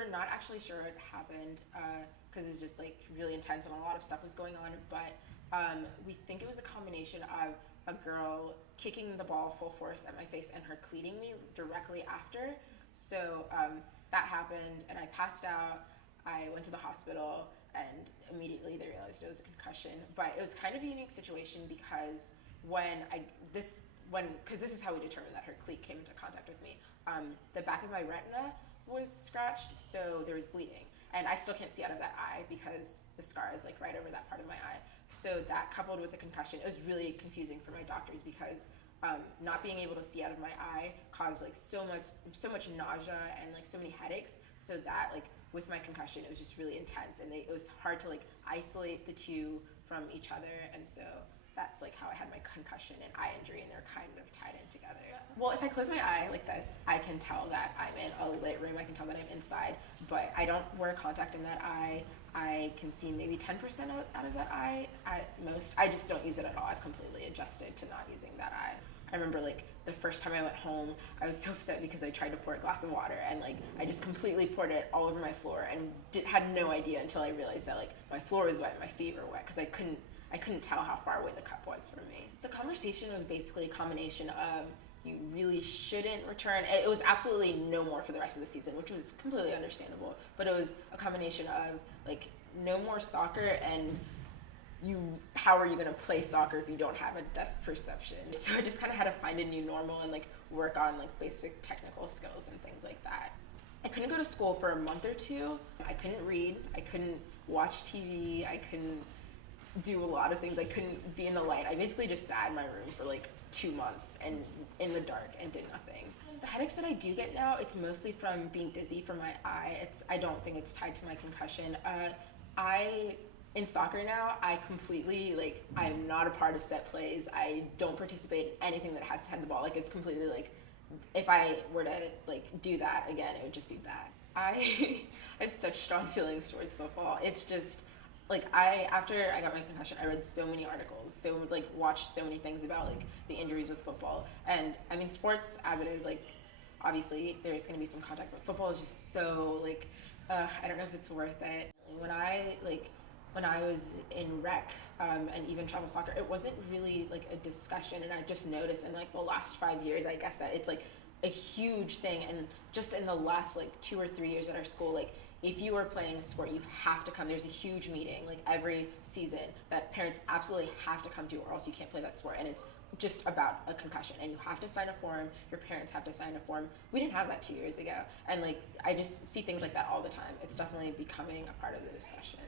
we're not actually sure what happened because it was just like really intense and a lot of stuff was going on. But we think it was a combination of a girl kicking the ball full force at my face and her cleating me directly after. So that happened, and I passed out. I went to the hospital, and immediately they realized it was a concussion. But it was kind of a unique situation because because this is how we determined that her cleat came into contact with me. The back of my retina was scratched, so there was bleeding, and I still can't see out of that eye because the scar is like right over that part of my eye. So that coupled with the concussion, it was really confusing for my doctors because not being able to see out of my eye caused like so much nausea and like so many headaches. So that like with my concussion, it was just really intense, and it was hard to like isolate the two from each other, and so that's like how I had my concussion and eye injury, and they're kind of tied in together. Well, if I close my eye like this, I can tell that I'm in a lit room. I can tell that I'm inside, but I don't wear contact in that eye. I can see maybe 10% out of that eye at most. I just don't use it at all. I've completely adjusted to not using that eye. I remember like the first time I went home, I was so upset because I tried to pour a glass of water and like I just completely poured it all over my floor and had no idea until I realized that like my floor was wet and my feet were wet because I couldn't tell how far away the cup was from me. The conversation was basically a combination of you really shouldn't return. It was absolutely no more for the rest of the season, which was completely understandable. But it was a combination of like no more soccer and how are you going to play soccer if you don't have a depth perception? So I just kind of had to find a new normal and like work on like basic technical skills and things like that. I couldn't go to school for a month or two. I couldn't read. I couldn't watch TV. I couldn't do a lot of things. I couldn't be in the light. I basically just sat in my room for like 2 months and in the dark and did nothing. The headaches that I do get now, it's mostly from being dizzy from my eye. I don't think it's tied to my concussion. In soccer now, I completely, like, I'm not a part of set plays. I don't participate in anything that has to head the ball. Like, it's completely, like, if I were to, like, do that again, it would just be bad. I have such strong feelings towards football. It's just, like, after I got my concussion, I read so many articles, watched so many things about, like, the injuries with football. And, I mean, sports, as it is, like, obviously there's going to be some contact, but football is just so, like, I don't know if it's worth it. When I was in rec and even travel soccer, it wasn't really like a discussion, and I've just noticed in like the last 5 years, I guess, that it's like a huge thing. And just in the last like 2 or 3 years at our school, like if you are playing a sport, you have to come. There's a huge meeting like every season that parents absolutely have to come to, or else you can't play that sport. And it's just about a concussion, and you have to sign a form. Your parents have to sign a form. We didn't have that 2 years ago, and like I just see things like that all the time. It's definitely becoming a part of the discussion.